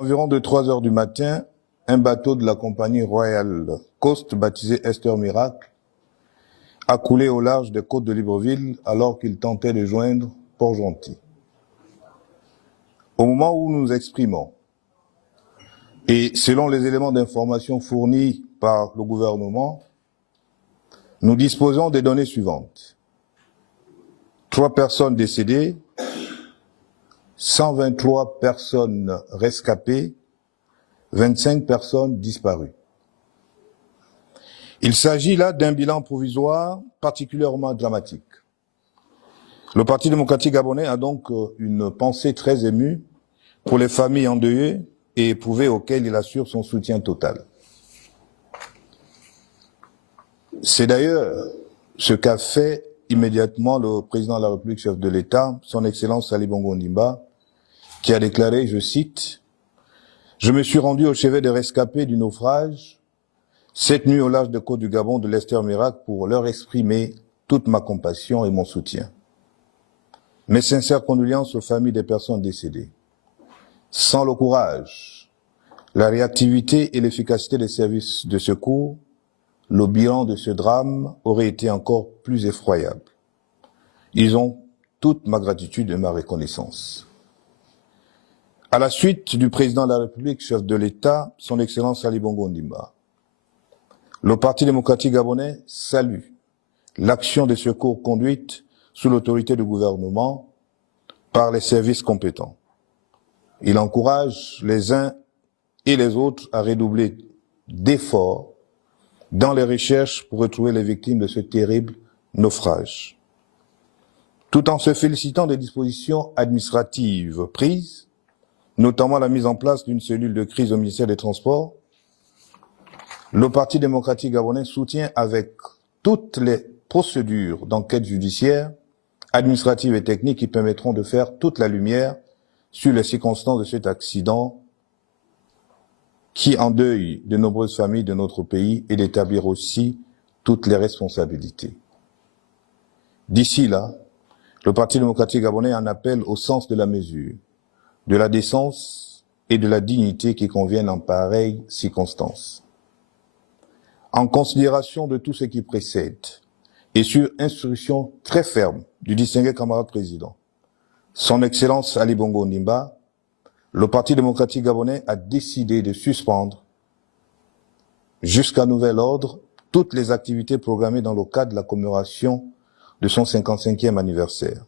Environ de 3 heures du matin, un bateau de la compagnie Royal Coast, baptisé Esther Miracle, a coulé au large des côtes de Libreville alors qu'il tentait de joindre Port-Gentil. Au moment où nous nous exprimons, et selon les éléments d'information fournis par le gouvernement, nous disposons des données suivantes. 3 personnes décédées, 123 personnes rescapées, 25 personnes disparues. Il s'agit là d'un bilan provisoire particulièrement dramatique. Le Parti démocratique gabonais a donc une pensée très émue pour les familles endeuillées et éprouvées auxquelles il assure son soutien total. C'est d'ailleurs ce qu'a fait immédiatement le président de la République, chef de l'État, son Excellence Ali Bongo Ondimba, qui a déclaré, je cite, « Je me suis rendu au chevet des rescapés du naufrage cette nuit au large des côtes du Gabon de l'Esther Miracle pour leur exprimer toute ma compassion et mon soutien. Mes sincères condoléances aux familles des personnes décédées. Sans le courage, la réactivité et l'efficacité des services de secours, le bilan de ce drame aurait été encore plus effroyable. Ils ont toute ma gratitude et ma reconnaissance. » À la suite du président de la République, chef de l'État, son Excellence Ali Bongo Ondimba, le Parti démocratique gabonais salue l'action de secours conduite sous l'autorité du gouvernement par les services compétents. Il encourage les uns et les autres à redoubler d'efforts dans les recherches pour retrouver les victimes de ce terrible naufrage. Tout en se félicitant des dispositions administratives prises, notamment la mise en place d'une cellule de crise au ministère des Transports, le Parti démocratique gabonais soutient avec toutes les procédures d'enquête judiciaire, administratives et techniques qui permettront de faire toute la lumière sur les circonstances de cet accident qui endeuille de nombreuses familles de notre pays et d'établir aussi toutes les responsabilités. D'ici là, le Parti démocratique gabonais en appelle au sens de la mesure, de la décence et de la dignité qui conviennent en pareilles circonstances. En considération de tout ce qui précède, et sur instruction très ferme du distingué camarade président, son Excellence Ali Bongo Ondimba, le Parti démocratique gabonais a décidé de suspendre, jusqu'à nouvel ordre, toutes les activités programmées dans le cadre de la commémoration de son 55e anniversaire.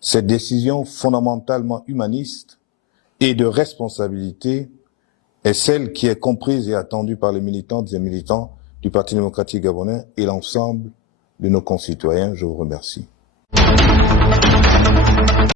Cette décision fondamentalement humaniste et de responsabilité est celle qui est comprise et attendue par les militantes et militants du Parti démocratique gabonais et l'ensemble de nos concitoyens. Je vous remercie.